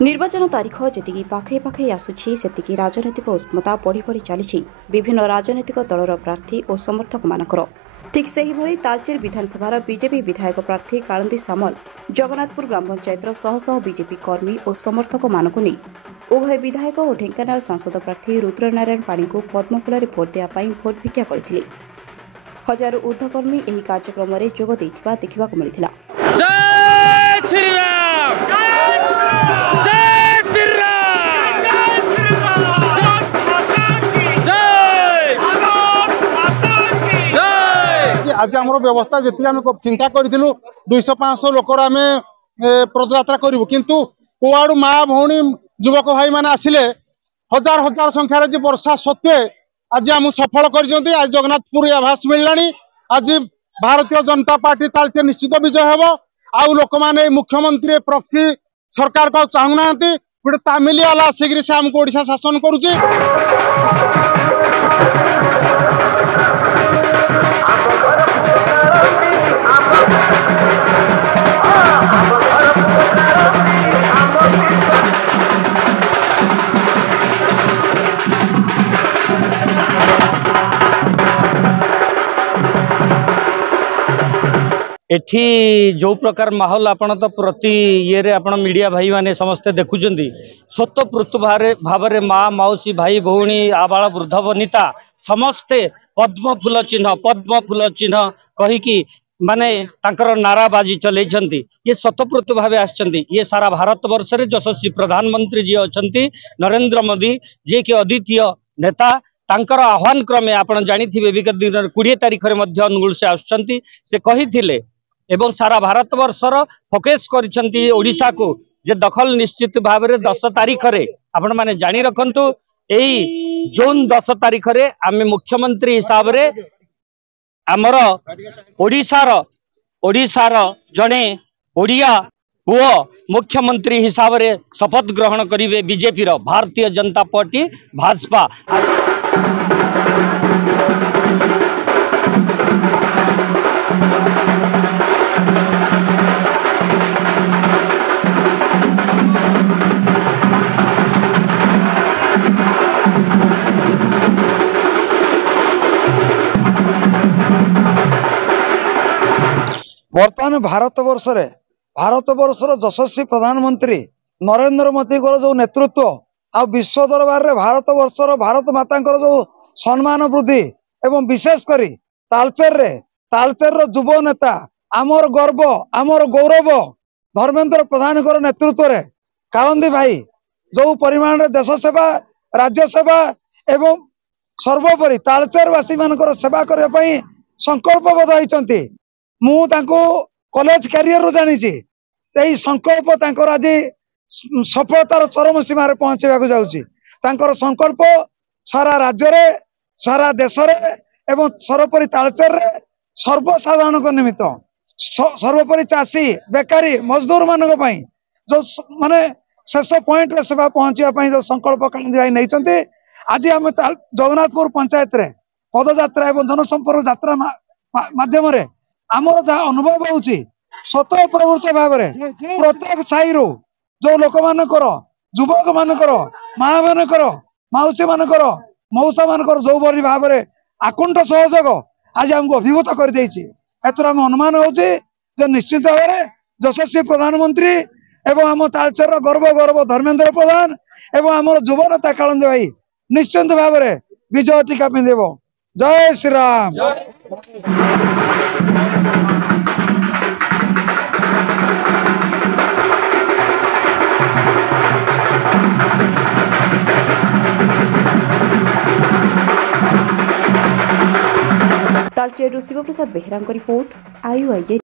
निर्वाचन तारीख जी पाखे पाखे आसुछि सेतिकी राजनैतिक उष्मता बढ़ी बढ़ी चली विभिन्न राजनैतिक दलर प्रार्थी और समर्थक मानकर ठीक से ही तालचेर विधानसभा बीजेपी विधायक प्रार्थी कालंदी सामल जगन्नाथपुर ग्राम पंचायत शह शह बीजेपी कर्मी और समर्थक मानक नहीं उभय विधायक और ढेंकानाल सांसद प्रार्थी रुद्रनारायण पाणी को पद्मफूल भोट देवाई भोट भिक्षा करथिले। हजारों ऊर्ध्वकर्मी ଏହି କାର୍ଯ୍ୟକ୍ରମରେ ଯୋଗ ଦେଇଥିବା ଦେଖିବାକୁ ମିଳିଥିଲା। आज आम व्यवस्था जी आम चिंता करूँ 200-500 लोकर आम पदयात्रा करूँ किंतु कुआड़ू माँ भौणी युवक भाई मैंने आसिले हजार हजार संख्यार जी वर्षा सत्वे आज आम सफल कर जगन्नाथपुर आभास मिलला। आज भारतीय जनता पार्टी तालचेर निश्चित विजय हम आउ लोक मैंने मुख्यमंत्री प्रक्सी सरकार को चाहूना गोटे तामिलियाला आसिक से आमको ओडिशा शासन करुच्ची। एठी जो प्रकार माहौल आपण तो प्रति ये रे आपण मीडिया भाई माने समस्ते देखुचंदी स्वतःप्रत भाव माँ मौसी भाई भौणी आबाल वृद्ध वनिता समस्ते पद्म फूल चिन्ह कहीकि माने तांकर नाराबाजी चलैछंती ये स्वतःप्रत भाव आछंती। ये सारा भारत वर्ष रे यशस्वी प्रधानमंत्री जी अछंती नरेंद्र मोदी जे कि अद्वितीय नेता तांकर आह्वान क्रमे आपण जानिथिबे विगत दिन 20 तारिख रे मध्य अनुगुल से आछंती से कहिथिले एवं सारा भारत वर्षर फोकस करिसेंती ओडिशा को जे दखल निश्चित भाव में 10 तारिख रे आपण माने जानी रखंतु एई जून 10 तारिख रे आमे मुख्यमंत्री हिसाब रे आमर ओडिशार जने ओडिया पुओ मुख्यमंत्री हिसाब रे शपथ ग्रहण करिवे बीजेपी रो भारतीय जनता पार्टी भाजपा। वर्तमान भारतवर्षर यशस्वी प्रधानमंत्री नरेंद्र मोदी जो नेतृत्व आ विश्व दरबार रे भारत माता जो सम्मान वृद्धि एवं विशेषकर तालचेर युव नेता आमर गर्व आमर गौरव धर्मेंद्र प्रधान नेतृत्व रे कालंदी भाई जो परिमाण रे देश सेवा राज्य सेवा एवं सर्वोपरि तालचेरवासी मानकर सेवा करने संकल्पबद्ध होती। मु कॉलेज कैरियर रू जानी संकल्प आज सफलतार चरम सीमा पहुंचा जाऊँगी। संकल्प सारा राज्य रे सारा देश रे एवं सर्वोपरि तालचेर रे सर्वसाधारण को निमित्त सर्वोपरि चाषी बेकारी मजदूर मानक जो माने शेष पॉइंट रे सेवा पहुंचापी जो संकल्प कालंदी भाई नहीं आज आम जगन्नाथपुर पंचायत रे पदयात्रा एवं जनसंपर्क यात्रा माध्यम आमर जहाँ अनुभव होची स्वतः प्रवृत्त भाव में प्रत्येक साई रो जो लोक मानकर युवक मानकर माँ मानकर मौसी मानकर मौसा मानकर जो बड़ी भाव में आकुंठ सहयोग आज आमको अभिभूत कर देछि। एथर आम अनुमान होची जे निश्चित भाव में यशस्वी प्रधानमंत्री एवं आम तालचेर गौरव धर्मेंद्र प्रधान एवं आमर युव नेता कालंदी भाई निश्चित भाव में विजय टीका पिंधेब। जय श्री राम। तालचेर शिव प्रसाद बेहरा रिपोर्ट IUIA।